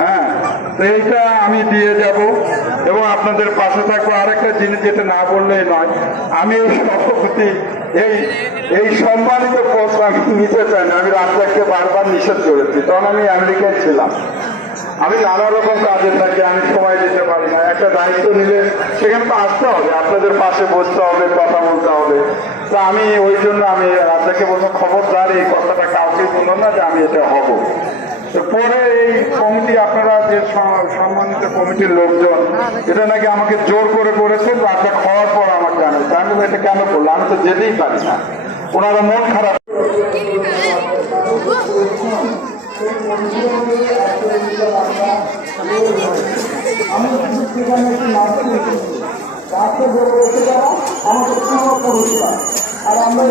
হ্যাঁ, তো এইটা আমি দিয়ে যাব এবং আপনাদের পাশে থাকবো। আরেকটা জিনিস যেটা না বললেই নয়, আমি এই সভাপতি এই সম্মানিত পোস্ট আমি নিতে চাই না। আমি রাজ্জাককে বারবার নিষেধ করেছি, তখন আমি আমেরিকায় ছিলাম। আমি নানা রকম কাজে থাকি, আমি সময় দিতে পারি না। একটা দায়িত্ব নিলে সেখানে তো আসতে হবে, আপনাদের পাশে বসতে হবে, কথা বলতে হবে। তা আমি ওই জন্য আমি রাজ্জাককে বলবো, খবরদার এই কথাটা কাউকে বললাম না যে আমি এটা হব। পরে এই কমিটি, আপনারা যে সম্মানিত কমিটির লোকজন, এটা নাকি আমাকে জোর করে করেছেন, রাজ্জাক খাওয়ার পর আমাকে জানাচ্ছে। আমি এটা কেন করলো, আমি তো যেতেই পারি না। ওনারা মন খারাপ। আমাদের পূর্বপুরুষরা আর আমরা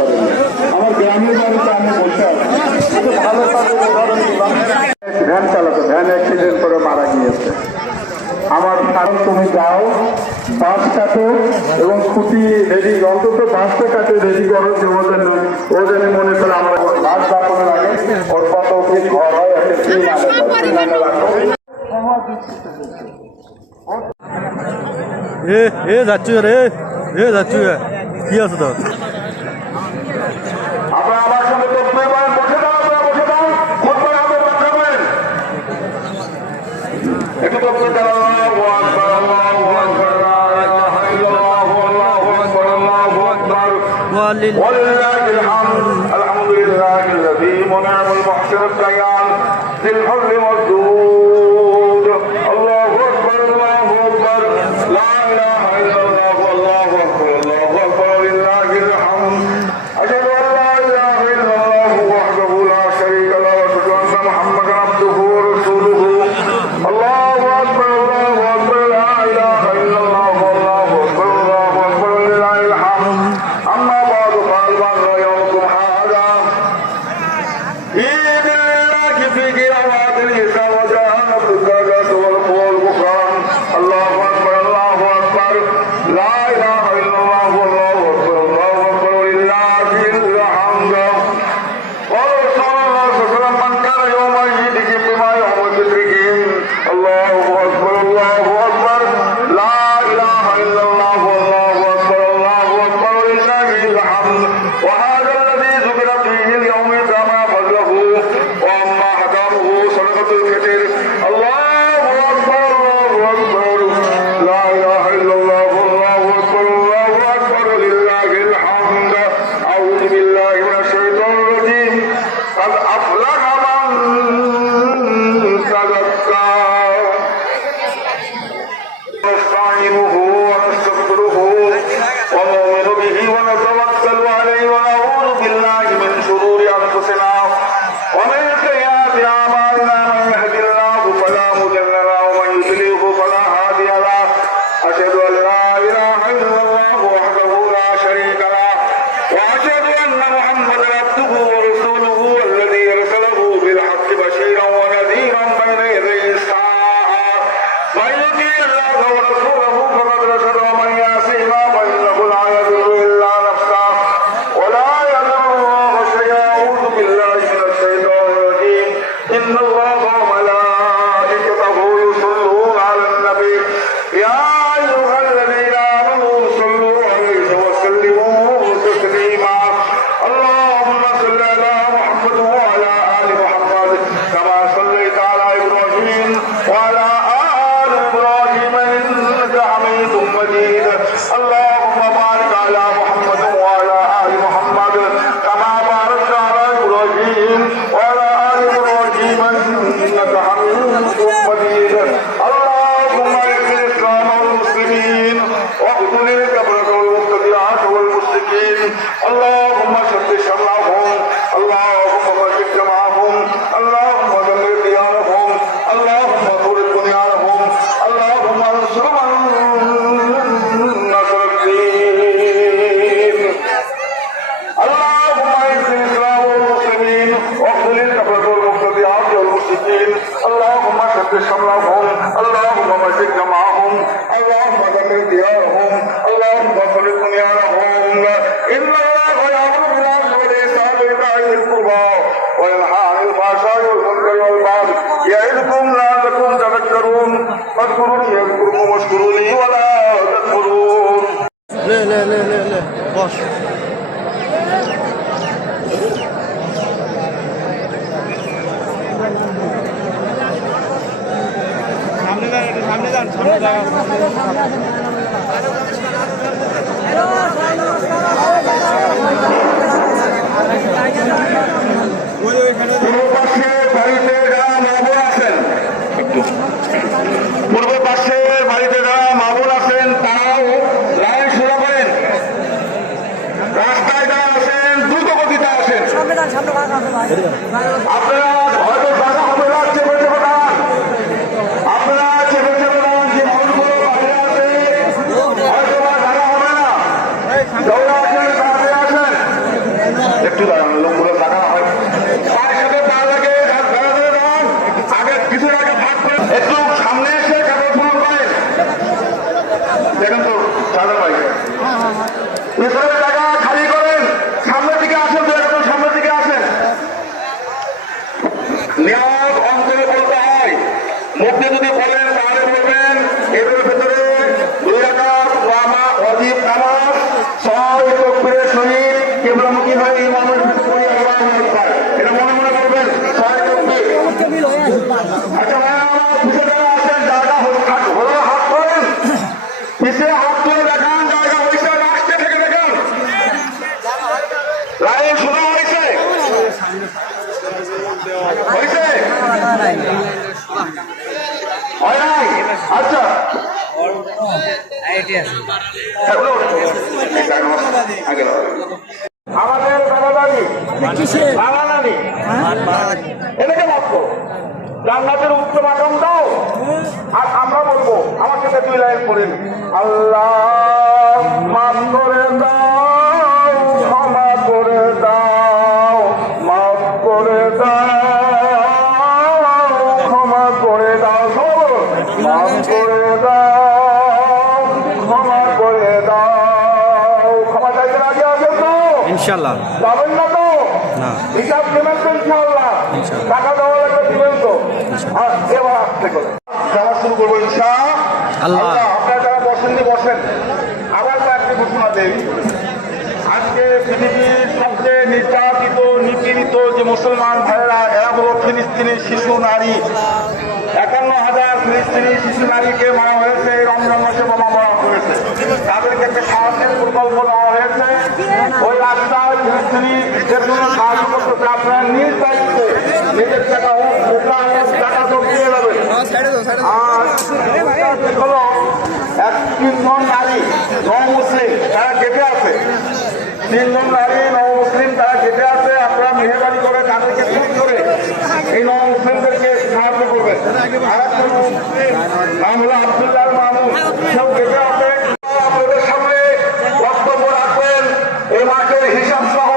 আমি আমার গ্রামের বাড়িতে আমি বসে ভ্যান চালাতো, ভ্যান অ্যাক্সিডেন্ট করে মারা গিয়েছে। আমার কারণ তুমি যাও, বাঁশ কাটো এবং খুঁটি রেডি, অন্তত বাঁশটা কাটে রেডি করো, যে ও যেন মনে করে আমার বাঁশ দাপনের আগে ওর কত অফিস ঘর হয়, একটা টিন আনে রাখো। যাচ্ছি রে, যাচ্ছি কি আছে তো আপনারা আমার সঙ্গে বসে দাও, বসে দাও, খুব আমাদের পাঠাবেন একটু বক্তব্য দেওয়া। ولله الحمد، الحمد لله الذي منعم المحسن الديان ذي الفضل والجود. الله اكبر، الله اكبر، لا اله الا الله، والله اكبر، الله اكبر، ولله الحمد. اشهد ان لا اله الا الله وحده لا شريك له، واشهد ان محمدا عبده ورسوله. الله اكبر، الله اكبر، لا اله الا الله، والله اكبر، الله اكبر، ولله الحمد. اما بعد، قال يومكم هذا عيد لله فيه اواد الاسلام وجاء بالدرجات والغفران. الله اكبر، الله اكبر، لا اله الا الله، والله اكبر، الله اكبر، ولله الحمد. قال رسول الله صلى الله عليه وسلم: من كان يوم عيدهم بما يوم فطرهم. الله اكبر، الله اكبر، لا اله الا الله، والله اكبر، الله اكبر، ولله الحمد. وهذا الذي ذكر فيه اليوم كما فضله واما حكمه صدقه الفطر. الله اكبر، الله اكبر، لا اله الا الله، والله اكبر، الله اكبر، ولله الحمد. اعوذ بالله من الشيطان الرجيم. قد افلح من تزكى. نستعينه ونستغفره ونؤمن به ونتوكل عليه ونعوذ بالله من شرور انفسنا ومن سيئات اعمالنا. من يهد الله فلا مضل له ومن يضلل فلا هادي له. اشهد ان لا اله الا الله وحده لا شريك له، واشهد ان محمدا عبده ورسوله الذي ارسله اللهم شد شملهم اللهم مزق جمعهم اللهم دمر ديارهم اللهم فرق بنيانهم إن الله يأمر بالعدل والإحسان وإيتاء ذي القربى وينهى عن الفحشاء والمنكر والبغي يعظكم لعلكم تذكرون فاذكروني يذكركم واشكروا لي ولا تكفرون. لا باش সামনে যান পূর্ব পাশের বাড়িতে যারা মামুন আছেন তারাও লাইন সোজা করেন। রাস্তায় যারা আছেন দ্রুত গতিতে আসেন। আপনারা হয়তো জায়গা হবে না, চেপে চেপে দাঁড়ান। আপনারা চেপে চেপে দাঁড়ান। যে মানুষগুলো বাইরে আছে হয়তো বা জায়গা হবে না, দৌড়ে আসেন, তাড়াতাড়ি আসেন। একটু দাঁড়ান, লোকগুলো জায়গা হয় তার সাথে তার লাগে দাঁড়ান। আগে কিছু আগে ভাগ করে একটু সামনে এসে কাগজ পূরণ করেন। দেখেন তো সাদা ভাই পেছনের জায়গা খালি করেন। সামনের দিকে আসেন, তো একদম সামনের দিকে আসেন। নিয়াজ অন্তরে বলতে হয়, মুখে যদি বলেন তাহলে বলবেন এর ভেতরে 2 রাকাত ওয়াজিব নামাজ 6 তাকবীরের সহিত কিবলামুখী হয়ে ইমামের পিছনে আল্লাহু আকবার এটা মনে মনে করবেন। 6 তাকবীর। আচ্ছা ভাই আমার পিছনে যারা আছেন জায়গা হলো হাত করেন, পিছিয়ে হাত তুলে দেখান জায়গা হয়েছে, রাস্তা থেকে দেখান লাইন শোনা হয়েছে হয়েছে হয় নাই। আচ্ছা আমাদের দাদাদাদি নানানানি এটাকে মাত্র জান্নাতের উচ্চ মাকাম দাও। আর আমরা বলবো আমার সাথে 2 লাইন পড়েন। আল্লাহ মাফ করে দাও, ক্ষমা করে দাও, মাফ করে দাও, ক্ষমা করে দাও, মাফ করে দাও, ক্ষমা করে দাও। ক্ষমা চাইতে রাজি আছেন তো? ইনশাআল্লাহ যাবেন না তো? না। হিসাব দেবেন তো ইনশাআল্লাহ? টাকা দেওয়া লাগবে দিবেন তো? আর এবার আসতে করে যাওয়া শুরু করবো ইনশাআল্লাহ। আপনারা যারা বসেননি বসেন। আবার একটা ঘোষণা দেই, আজকে পৃথিবীর সবচেয়ে নির্যাতিত নিপীড়িত যে মুসলমান ভাইয়েরা এরা হলো ফিলিস্তিনি শিশু নারী। 51,000 ফিলিস্তিনি শিশু নারীকে মারা হয়েছে, রমজান মাসে বোমা মারা হয়েছে। তাদেরকে একটা সাহায্যের প্রকল্প দেওয়া হয়েছে। ওই রাস্তায় ফিলিস্তিনি যেগুলো সাহায্য করতেছে আপনারা নিজ দায়িত্বে নিজের টাকা হোক মোটা হোক টাকা তো দিয়ে যাবেন। আর হলো 3 জন নারী নও-মুসলিম তারা গেটে আছে, 3 জন নারী নও-মুসলিম তারা গেটে আছে। আপনারা মেহরবানি করে তাদেরকে ঠিক করে এই নও-মুসলিমদেরকে সাহায্য করবেন। আর নাম হলো আব্দুল্লাহ মামুন, সেও গেটে আছে। আপনাদের সামনে বক্তব্য রাখবেন এই মাসের হিসাব সহ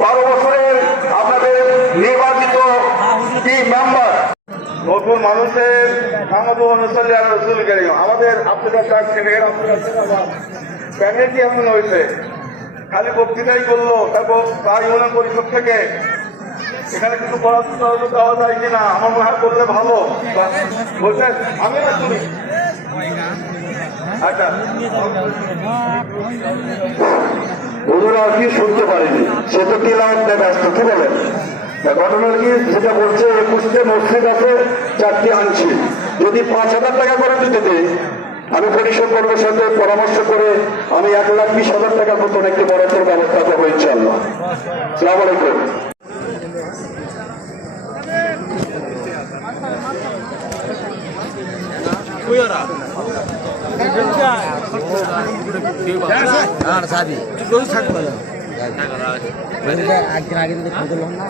12 বছরের আপনাদের নির্বাচিত টিম মেম্বার। নতুন মানুষের আমাদের আপনাদের প্যানেল কি এমন হয়েছে, খালি বক্তৃতাই করলো, তারপর তার ইউনিয়ন পরিষদ থেকে এখানে কিছু পরামর্শ দেওয়া যায় কিনা আমার মনে হয় করলে ভালো বলছেন। আমি শুনি। আচ্ছা ওরা আর কি শুনতে পারেনি, সে তো তিলাওয়াতে ব্যস্ত। কি বলেন ঘটনা কি যেটা বলছে 21টে মসজিদ আছে, 4টি আনছি। যদি 5,000 টাকা করে দিতে দেয় আমি পরিষদ বর্গের সাথে পরামর্শ করে আমি 1,20,000 টাকার মতন একটি বরাদ্দের ব্যবস্থা করবো ইনশাআল্লাহ। আসসালামু আলাইকুম। একদিন আগে যদি ফোন করলাম না